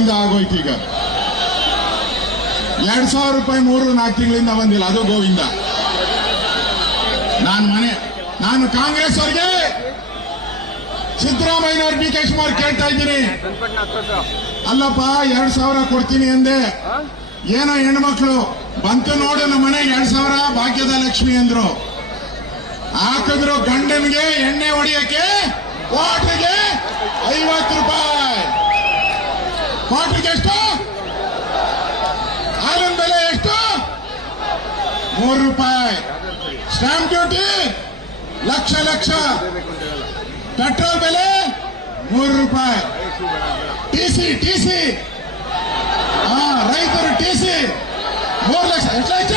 ತಿಂಗಳಿಂದ ಆಗೋಯ್ತು ಈಗ. ಎರಡ್ ಸಾವಿರ ರೂಪಾಯಿ ಮೂರು ನಾಲ್ಕು ತಿಂಗಳಿಂದ ಬಂದಿಲ್ಲ, ಅದು ಗೋವಿಂದ. ನಾನು ಮನೆ, ನಾನು ಕಾಂಗ್ರೆಸ್ ಅವರಿಗೆ ಸಿದ್ದರಾಮಯ್ಯನವ್ರು ಡಿ ಕೆ ಶಿವಕುಮಾರ್ ಕೇಳ್ತಾ ಇದ್ದೀನಿ. ಅಲ್ಲಪ್ಪ, ಎರಡ್ ಸಾವಿರ ಕೊಡ್ತೀನಿ ಅಂದೆ. ಏನೋ ಹೆಣ್ಮಕ್ಳು, ಬಂತು ನೋಡು ನಮ್ಮ ಮನೆಗೆ ಎರಡ್ ಸಾವಿರ, ಭಾಗ್ಯದ ಲಕ್ಷ್ಮಿ ಅಂದ್ರು. ಹಾಕಿದ್ರು ಗಂಡನಿಗೆ ಎಣ್ಣೆ ಹೊಡಿಯಕ್ಕೆ ವಾಟ್ರಿಗೆ ಐವತ್ತು ರೂಪಾಯಿ. ಕ್ವಾಟ್ರಿಗೆ ಎಷ್ಟು ಹಾಲಿನ ಬೆಲೆ ಎಷ್ಟು ಮೂರು ರೂಪಾಯಿ stamp duty lakh lakh petrol ಬೆಲೆ ಮೂರು ರೂಪಾಯಿ ಟಿ ಸಿ ಟಿ ಸಿ ಹಾ ರೈತರು ಟಿ ಸಿ ಮೂರು ಲಕ್ಷ ಎಷ್ಟು ಲಕ್ಷ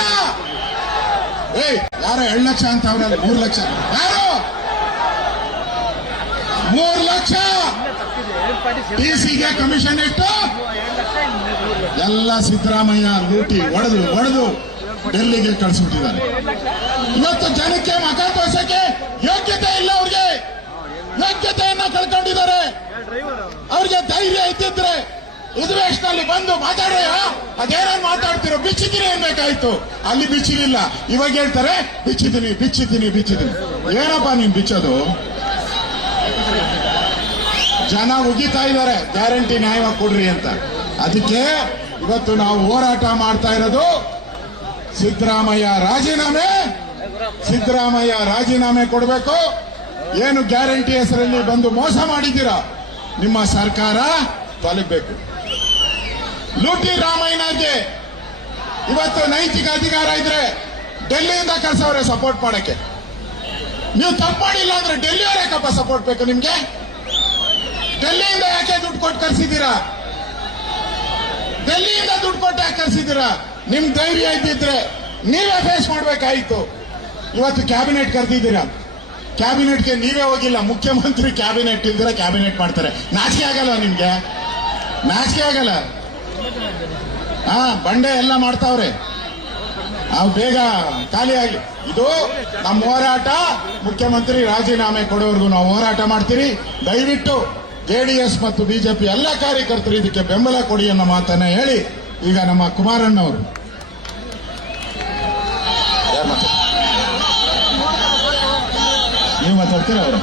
ಏಯ್ ಯಾರೋ ಎರಡು ಲಕ್ಷ ಅಂತ ಅವ್ರಲ್ಲ ಮೂರು ಲಕ್ಷ ಯಾರು ಮೂರು ಲಕ್ಷ ಟಿ ಸಿಗೆ ಕಮಿಷನ್ ಇಟ್ಟು ಎಲ್ಲ ಸಿದ್ದರಾಮಯ್ಯ ಲೂಟಿ ಒಡೆದು ಒಡೆದು ಡೆಲ್ಲಿಗೆ ಕಳಿಸ್ಬಿಟ್ಟಿದ್ದಾರೆ. ಇವತ್ತು ಜನಕ್ಕೆ ಮತ ತೋರ್ಸಕ್ಕೆ ಯೋಗ್ಯತೆ ಇಲ್ಲ ಅವ್ರಿಗೆ. ಯೋಗ್ಯತೆಯನ್ನ ಕಳ್ಕೊಂಡಿದ್ದಾರೆ. ಅವ್ರಿಗೆ ಧೈರ್ಯ ಇದ್ದಿದ್ರೆ ನಲ್ಲಿ ಬಂದು ಮಾತಾಡ್ರಯ್ಯ ಅದೇನೇನ್ ಮಾತಾಡ್ತಿರೋ, ಬಿಚ್ಚಿದ್ದೀನಿ ಅನ್ಬೇಕಾಯ್ತು ಅಲ್ಲಿ ಬಿಚ್ಚಿರಲಿಲ್ಲ ಇವಾಗ ಹೇಳ್ತಾರೆ, ಬಿಚ್ಚಿದ್ದೀನಿ ಬಿಚ್ಚಿದ್ದೀನಿ ಬಿಚ್ಚಿದ್ದೀನಿ. ಏನಪ್ಪಾ ನೀನ್ ಬಿಚ್ಚೋದು? ಜನ ಉಗಿತಾ ಇದ್ದಾರೆ. ಗ್ಯಾರಂಟಿ ನ್ಯಾಯವಾಗಿ ಕೊಡ್ರಿ ಅಂತ. ಅದಕ್ಕೆ ಇವತ್ತು ನಾವು ಹೋರಾಟ ಮಾಡ್ತಾ ಇರೋದು ಸಿದ್ದರಾಮಯ್ಯ ರಾಜೀನಾಮೆ. ಸಿದ್ದರಾಮಯ್ಯ ರಾಜೀನಾಮೆ ಕೊಡಬೇಕು. ಏನು ಗ್ಯಾರಂಟಿ ಹೆಸರಲ್ಲಿ ಬಂದು ಮೋಸ ಮಾಡಿದ್ದೀರಾ? ನಿಮ್ಮ ಸರ್ಕಾರ ತೊಲಗಬೇಕು ಲೂಟಿ ರಾಮಯ್ಯನಿಗೆ ಇವತ್ತು ನೈತಿಕ ಅಧಿಕಾರ ಇದ್ರೆ ಡೆಲ್ಲಿಯಿಂದ ಕರ್ಸವ್ರೆ ಸಪೋರ್ಟ್ ಮಾಡಕ್ಕೆ. ನೀವು ತಪ್ಪು ಮಾಡಿಲ್ಲ ಅಂದ್ರೆ ಡೆಲ್ಲಿಯವರೇ ಕಪ್ಪ ಸಪೋರ್ಟ್ ಬೇಕು ನಿಮ್ಗೆ? ಡೆಲ್ಲಿಯಿಂದ ಯಾಕೆ ದುಡ್ಡು ಕೊಟ್ಟು ಕರ್ಸಿದ್ದೀರಾ? ಡೆಲ್ಲಿಯಿಂದ ದುಡ್ಡು ಕೊಟ್ಟು ಯಾಕೆ ಕರ್ಸಿದ್ದೀರಾ? ನಿಮ್ ಧೈರ್ಯ ಇದ್ದಿದ್ರೆ ನೀವೇ ಫೇಸ್ ಮಾಡ್ಬೇಕಾಯ್ತು. ಇವತ್ತು ಕ್ಯಾಬಿನೆಟ್ ಕರೆದಿದ್ದೀರಾ? ಕ್ಯಾಬಿನೆಟ್ಗೆ ನೀವೇ ಹೋಗಿಲ್ಲ, ಮುಖ್ಯಮಂತ್ರಿ ಕ್ಯಾಬಿನೆಟ್ ಇಲ್ದಿರ ಕ್ಯಾಬಿನೆಟ್ ಮಾಡ್ತಾರೆ. ನಾಚಿಕೆ ಆಗಲ್ಲ ನಿಮ್ಗೆ? ನಾಚಿಕೆ ಆಗಲ್ಲ? ಹಾ, ಬಂಡೆ ಎಲ್ಲ ಮಾಡ್ತಾವ್ರೆ. ಅವು ಬೇಗ ಖಾಲಿಯಾಗಿ ಇದು ನಮ್ಮ ಹೋರಾಟ. ಮುಖ್ಯಮಂತ್ರಿ ರಾಜೀನಾಮೆ ಕೊಡೋವರೆಗೂ ನಾವು ಹೋರಾಟ ಮಾಡ್ತೀರಿ. ದಯವಿಟ್ಟು ಜೆಡಿಎಸ್ ಮತ್ತು ಬಿಜೆಪಿ ಎಲ್ಲ ಕಾರ್ಯಕರ್ತರು ಇದಕ್ಕೆ ಬೆಂಬಲ ಕೊಡಿ ಅನ್ನೋ ಮಾತನ್ನ ಹೇಳಿ ಈಗ ನಮ್ಮ ಕುಮಾರಣ್ಣವರು ನೀವು ಮಾತಾಡ್ತೀರಾ ಅವರು?